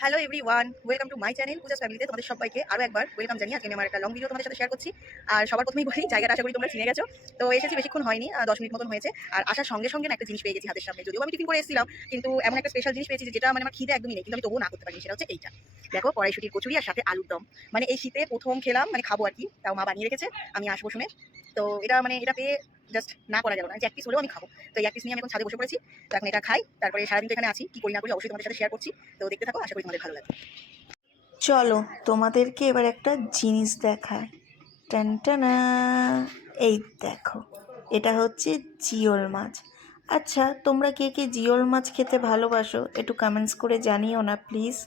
Hello everyone welcome to my channel Puja ফ্যামিলিতে তোমাদের সবাইকে আরও একবার ওয়েলকাম জানিয়ে আজকে আমি আমার একটা লং ভিডিও তোমাদের সাথে শেয়ার করছি। আর সবার প্রথমেই বলি, জায়গাটা আশা করি তোমরা চিনে গেছো। তো এসেছি বেশিক্ষণ হয়নি দশ মিনিট মতন হয়েছে। আর আসার সঙ্গে সঙ্গে একটা জিনিস পেয়ে গেছি হাতের সামনে। যদিও আমি টিফিন করে এসেছিলাম, কিন্তু এমন একটা স্পেশাল জিনিস পেয়েছি যেটা মানে আমার খিদে একদমই নেই, কিন্তু আমি তবুও না করতে পারি সেটা হচ্ছে এইটা। দেখো, কড়াইশুটির কচুরি আর সাথে আলুর দম। মানে এই শীতে প্রথম খেলাম মানে খাব আর কি, তাও মা বানিয়ে রেখেছে, আমি আসব শুনে। তো এটা মানে এটা পেয়ে জাস্ট না করা যাবে না। যে এক পিস হলেও আমি খাব। তো এক পিস নিয়ে আমি এখন ছাদে বসে পড়েছি। তো এখন এটা খাই। তারপরে সারাদিন তো এখানে আছি। কি করি না করি অবশ্যই তোমাদের সাথে শেয়ার করছি। তো দেখতে থাকো। আশা করি তোমাদের ভালো লাগবে। চলো, তোমাদেরকে এবার একটা জিনিস দেখায় টানটানা এই দেখো। এটা হচ্ছে জিওল মাছ। আচ্ছা তোমরা কে কে জিওল মাছ খেতে ভালোবাসো, একটু কমেন্টস করে জানিও না প্লিজ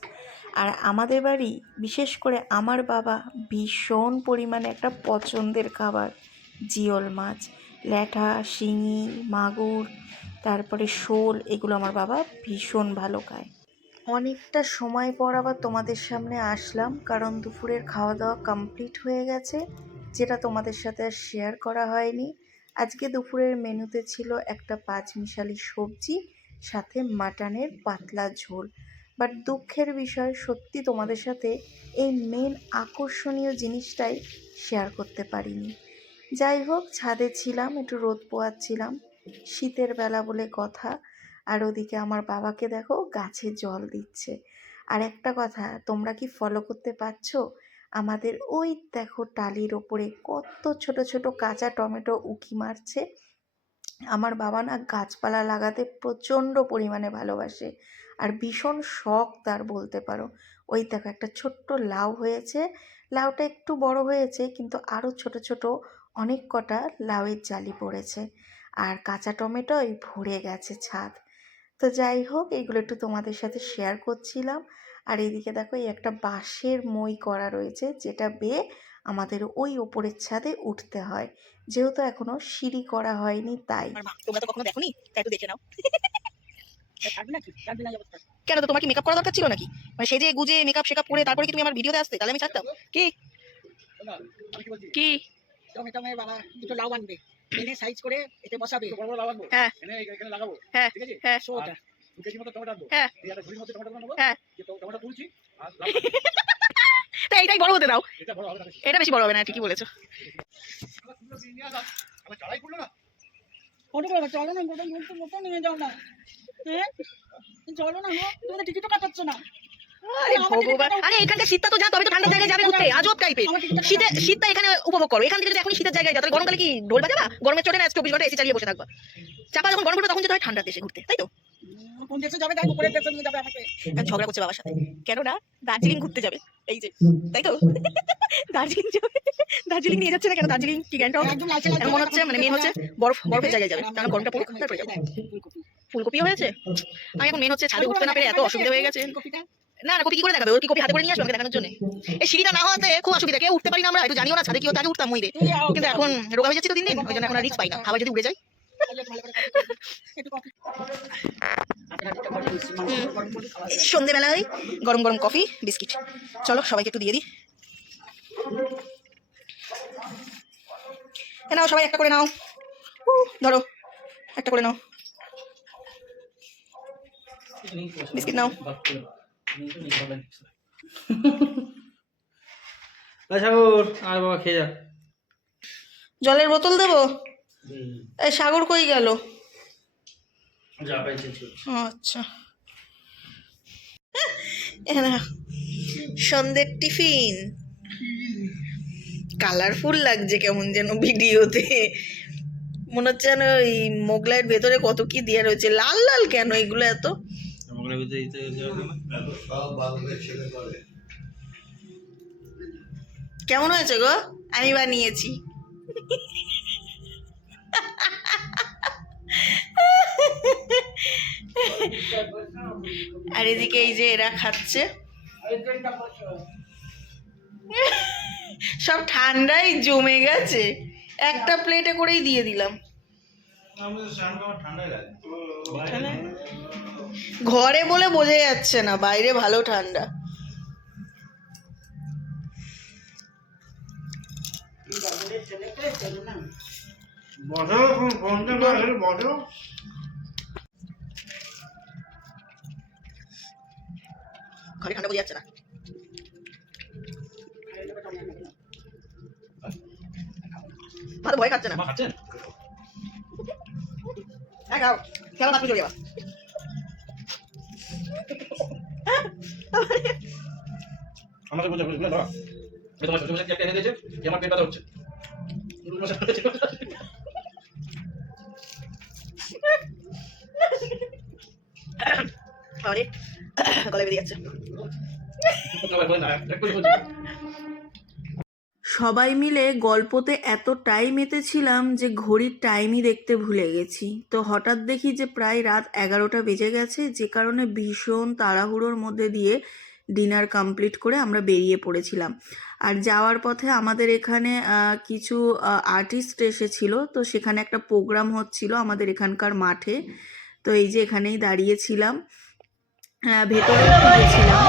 আর আমাদের বাড়ি, বিশেষ করে আমার বাবা ভীষণ পরিমাণে একটা পছন্দের খাবার জিওল মাছ। ল্যাঠা শিঙি, মাগুর, তারপরে শোল, এগুলো আমার বাবা ভীষণ ভালো খায়। অনেকটা সময় পর আবার তোমাদের সামনে আসলাম, কারণ দুপুরের খাওয়া দাওয়া কমপ্লিট হয়ে গেছে, যেটা তোমাদের সাথে আর শেয়ার করা হয়নি। আজকে দুপুরের মেনুতে ছিল একটা পাঁচমিশালি সবজি, সাথে মাটনের পাতলা ঝোল। বাট দুঃখের বিষয়, সত্যি তোমাদের সাথে এই মেন আকর্ষণীয় জিনিসটাই শেয়ার করতে পারিনি। যাই হোক ছাদে ছিলাম, একটু রোদ পোয়াচ্ছিলাম। শীতের বেলা বলে কথা। আর ওদিকে আমার বাবাকে দেখো, গাছে জল দিচ্ছে। আর একটা কথা, তোমরা কি ফলো করতে পারছ? আমাদের ওই দেখো টালির ওপরে কত ছোট ছোট কাঁচা টমেটো উকি মারছে। আমার বাবা না গাছপালা লাগাতে প্রচণ্ড পরিমাণে ভালোবাসে। আর ভীষণ শখ তার বলতে পারো। ওই দেখো, একটা ছোট্ট লাউ হয়েছে। লাউটা একটু বড় হয়েছে, কিন্তু আরও ছোট ছোট অনেক কটা লাউয়ের জালি পড়েছে। আর কাঁচা টমেটোই ভরে গেছে ছাদ। তো যাই হোক এইগুলো একটু তোমাদের সাথে শেয়ার করছিলাম। আর এদিকে দেখো, এই একটা বাঁশের মই করা রয়েছে, যেটা বেয়ে আমাদের ওই ওপরের ছাদে উঠতে হয়। যেহেতু এখনও সিঁড়ি করা হয়নি, তাই। তোমরা তো কখনো দেখোনি? তাই একটু দেখে নাও থাকবে নাকি থাকবে না অবস্থা কেন তো তোমার কি মেকআপ করা দরকার ছিল নাকি? মানে সেজে গুজে মেকআপ শেকআপ করে তারপরে কি তুমি আমার ভিডিওতে আসতে? তাহলে আমি ছাড়তাম। কি? কি বাবা দুটো লাউ আনবে। এনে সাইজ করে এতে বসাবে। বড় বড় লাগাবো হ্যাঁ। এনে এখানে লাগাবো। হ্যাঁ, ঠিক আছে? হ্যাঁ। শোটা দু কেজি মতো টমেটো আনব। হ্যাঁ। এই একটা ঝুড়ির মধ্যে টমেটো নেব হ্যাঁ। টমেটো তুলছি। আর লাউ তা এইটাই বড় হতে দাও। এটা বড় হবে না বেশি। বড় হবে না ঠিকই বলেছ। আবার করল না? করে চলো না গোটা মতো নিয়ে যাও না। হ্যাঁ চলো না তোমরা টিকিটও কাটাচ্ছ না। আরে এখানকার শীতটা তো যা তবে তো ঠান্ডা জায়গায় যাবে ঘুরতে। আজব টাইপের শীতে শীতটা এখানে উপভোগ করো। এখান থেকে যদি এখন শীতের জায়গায় যাও তাহলে গরমকালে কি ঢোল বাজাবা? গরমের চোটে না চব্বিশ ঘণ্টা এসি চালিয়ে বসে থাকবা। চাপা যখন গরম পড়বে তখন যেতে হয় ঠান্ডা দেশে ঘুরতে তাই তো? কোন দেশে যাবে? তাই উপরের দেশে নিয়ে যাবে আমাকে। ঝগড়া করছে বাবার সাথে। কেন না দার্জিলিং ঘুরতে যাবে। এই যে তাই তো? দার্জিলিং যাবে। দার্জিলিং নিয়ে যাচ্ছে না কেন? দার্জিলিং কি গ্যাংটক? একদম লালচে লালচে মনে হচ্ছে মানে মেন হচ্ছে বরফ বরফের জায়গায় যাবে। কারণ গরমটা পড়ুক তারপরে যাবে। ফুলকপি হয়েছে? আমি এখন মেন হচ্ছে ছাদে উঠতে না পেরে এত অসুবিধা হয়ে গেছে। না না কপি কি করে দেখাবে? ওর কি কপি হাতে করে নিয়ে আসবে আমাকে দেখানোর জন্য? এই সিঁড়িটা না হওয়াতে খুব অসুবিধা। কেউ উঠতে পারি না আমরা একটু জানিও না ছাদে কি হতো আগে উঠতাম মইরে কিন্তু এখন রোগা হয়ে যাচ্ছে তো দিন দিন ওই জন্য এখন রিস্ক পাই না। আবার যদি উড়ে যাই একটু কফি এই যে সন্ধেবেলায় গরম গরম কফি বিস্কিট। চলো সবাইকে একটু দিয়ে দিই। নাও সবাই একটা করে নাও। ধরো একটা করে নাও। বিস্কিট নাও। জলের বোতল দেবো? এই সাগর কই গেল? আচ্ছা। সন্ধ্যের টিফিন। কালারফুল লাগছে কেমন যেন ভিডিওতে। মনে হচ্ছে যেন ওই মোগলাইয়ের ভেতরে কত কি দেওয়া রয়েছে। লাল লাল কেন এগুলো এত? কেমন হয়েছে গো? আমি বানিয়েছি। আর এদিকে এই যে এরা খাচ্ছে। সব ঠান্ডাই জমে গেছে। একটা প্লেটে করেই দিয়ে দিলাম। ঘরে বলে বোঝা যাচ্ছে না, বাইরে ভালো ঠান্ডা। বসো ফোনটা না হলে বসো। ভারী ঠান্ডা বোঝা যাচ্ছে না। ভালো ভয় খাচ্ছে না। মা খাচ্ছেন? হ্যাঁ খাও। খেলা তারপরে চলে যাবা। আমাকে বলছে বুঝলে আমি তোমার শ্বশুর মশাই একটা এনে দিয়েছে আমার পেট ব্যথা হচ্ছে সবাই মিলে গল্পতে এত টাইম মেতেছিলাম যে ঘড়ির টাইমই দেখতে ভুলে গেছি। তো হঠাৎ দেখি যে প্রায় রাত এগারোটা বেজে গেছে, যে কারণে ভীষণ তাড়াহুড়োর মধ্যে দিয়ে ডিনার কমপ্লিট করে আমরা বেরিয়ে পড়েছিলাম। আর যাওয়ার পথে আমাদের এখানে কিছু আর্টিস্ট এসেছিল। তো সেখানে একটা প্রোগ্রাম হচ্ছিল আমাদের এখানকার মাঠে। তো এই যে এখানেই দাঁড়িয়েছিলাম। ভেতরে গেছিলাম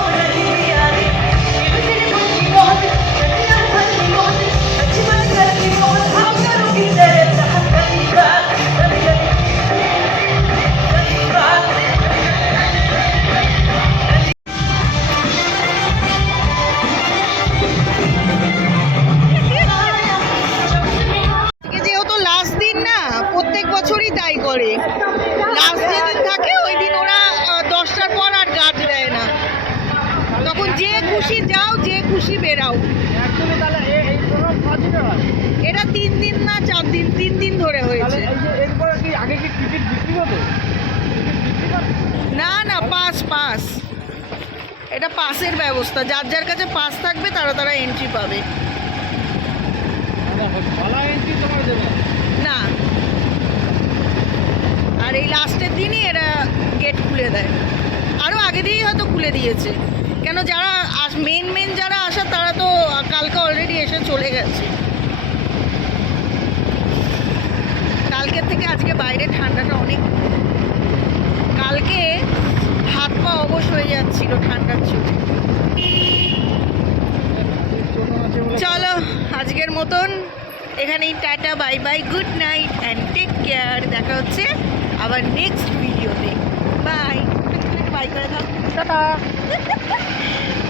পাস পাস। এটা পাসের ব্যবস্থা। যার যার কাছে পাস থাকবে তারা তারা এন্ট্রি পাবে। না। আর এই লাস্টের দিনই এরা গেট খুলে দেয়। আরও আগে দিয়েই হয়তো খুলে দিয়েছে। কেন যারা মেন মেন যারা আসা তারা তো কালকে অলরেডি এসে চলে গেছে। কালকের থেকে আজকে বাইরে ঠান্ডাটা অনেক। কালকে হাত পা অবশ হয়ে যাচ্ছিল ঠান্ডার চোটে চলো আজকের মতন এখানেই tata bye bye good night and take care দেখা হচ্ছে আবার নেক্সট ভিডিওতে বাই বাই করে দাও। টাটা।